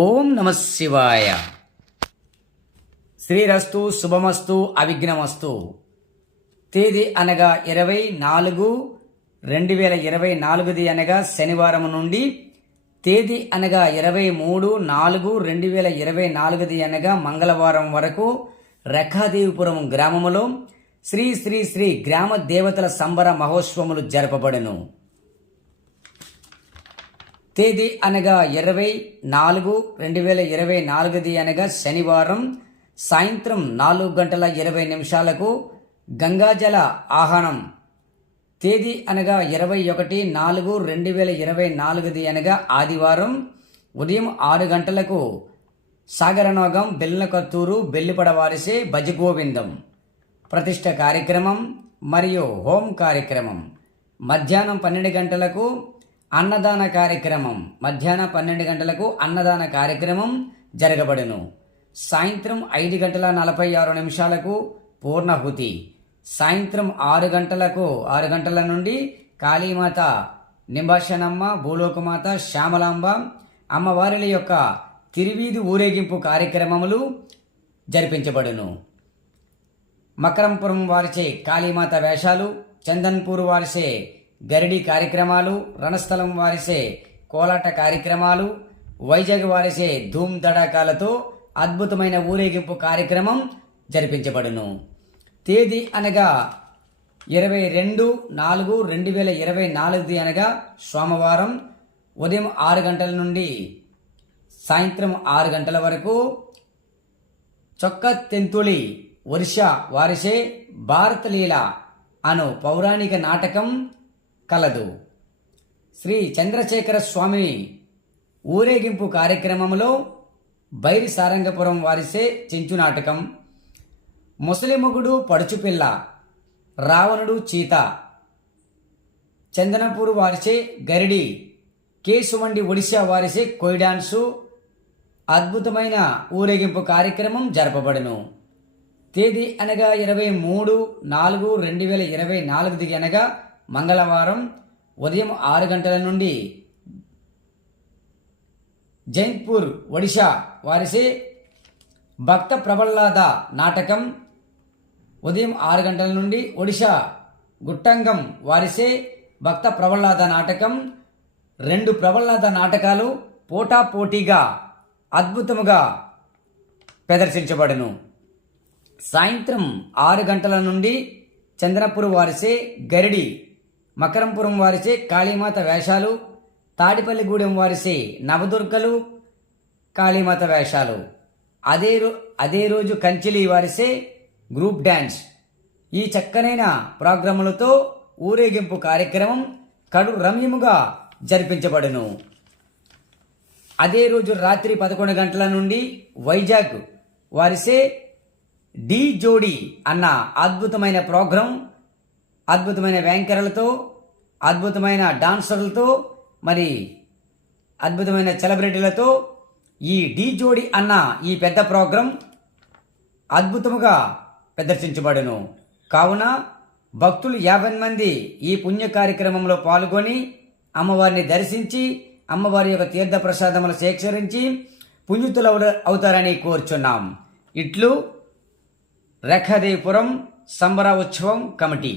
ఓం నమ శివాయ. శ్రీరస్తు శుభమస్తు అవిఘ్నమస్తు. తేదీ అనగా 24/2024 అనగా శనివారం నుండి తేదీ అనగా 23/4/2024 అనగా మంగళవారం వరకు రెఖాదేవిపురం గ్రామములో శ్రీ శ్రీ శ్రీ గ్రామ దేవతల సంబర మహోత్సవములు జరపబడును. తేదీ అనగా 24/2024 అనగా శనివారం సాయంత్రం 4:20 గంగాజల ఆహ్వానం. తేదీ అనగా 21/4/2024 అనగా ఆదివారం ఉదయం 6 గంటలకు సాగరనోగం బెల్లకత్తూరు బెల్లిపడ వారిసే భజగోవిందం ప్రతిష్ట కార్యక్రమం మరియు హోం కార్యక్రమం. మధ్యాహ్నం 12 గంటలకు అన్నదాన కార్యక్రమం. మధ్యాహ్నం 12 గంటలకు అన్నదాన కార్యక్రమం జరగబడును. సాయంత్రం 5:46 పూర్ణాహుతి. సాయంత్రం 6 గంటల నుండి కాళీమాత, నింబాషనమ్మ, భూలోకమాత, శ్యామలాంబ అమ్మవారిల యొక్క తిరువీధి ఊరేగింపు కార్యక్రమములు జరిపించబడును. మకరంపురం వారిచే కాళీమాత వేషాలు, చందన్పూర్ వారిసే గరిడి కార్యక్రమాలు, రణస్థలం వారిసే కోలాట కార్యక్రమాలు, వైజాగ్ వారిసే ధూమ్ దడాకాలతో అద్భుతమైన ఊరేగింపు కార్యక్రమం జరిపించబడును. తేదీ అనగా 22/4/2024 అనగా సోమవారం ఉదయం 6 గంటల నుండి సాయంత్రం 6 గంటల వరకు చొక్క తెంతుళి వర్ష వారిసే భారతలీల అను పౌరాణిక నాటకం కలదు. శ్రీ చంద్రశేఖర స్వామి ఊరేగింపు కార్యక్రమంలో బైరి సారంగపురం వారిసే చెంచు నాటకం, ముసలిముగుడు పడుచుపిల్ల, రావణుడు చీత, చందనపూర్ వారిసే గరిడి, కేసుమండి ఒడిశా వారిసే కొయిడాన్సు అద్భుతమైన ఊరేగింపు కార్యక్రమం జరపబడును. తేదీ అనగా 23/4/2024 అనగా మంగళవారం ఉదయం 6 గంటల నుండి జైన్పూర్ ఒడిశా వారిసే భక్త ప్రబల్లాద నాటకం. ఉదయం 6 గంటల నుండి ఒడిశా గుట్టంగం వారిసే భక్త ప్రబల్లాద నాటకం. 2 ప్రబల్లాద నాటకాలు పోటాపోటీగా అద్భుతముగా ప్రదర్శించబడును. సాయంత్రం 6 గంటల నుండి చంద్రపూర్ వారిసే గరిడి, మకరంపురం వారిసే కాళీమాత వేషాలు, తాడిపల్లిగూడెం వారిసే నవదుర్గలు కాళీమాత వేషాలు. అదే రోజు కంచిలి వారిసే గ్రూప్ డ్యాన్స్. ఈ చక్కనైన ప్రోగ్రాములతో ఊరేగింపు కార్యక్రమం కడు రమ్యముగా జరిపించబడును. అదే రోజు రాత్రి 11 గంటల నుండి వైజాగ్ వారిసే డి జోడి అన్న అద్భుతమైన ప్రోగ్రాం, అద్భుతమైన వ్యాంకరలతో, అద్భుతమైన డాన్సర్లతో, మరి అద్భుతమైన సెలబ్రిటీలతో ఈ డి జోడి అన్న ఈ పెద్ద ప్రోగ్రాం అద్భుతముగా ప్రదర్శించబడును. కావున భక్తులు 50 మంది ఈ పుణ్య కార్యక్రమంలో పాల్గొని అమ్మవారిని దర్శించి అమ్మవారి యొక్క తీర్థ ప్రసాదములు సేకరించి పుణ్యుతులు అవుతారని కోరుచున్నాం. ఇట్లు రెఖాదేవిపురం సంబర ఉత్సవం కమిటీ.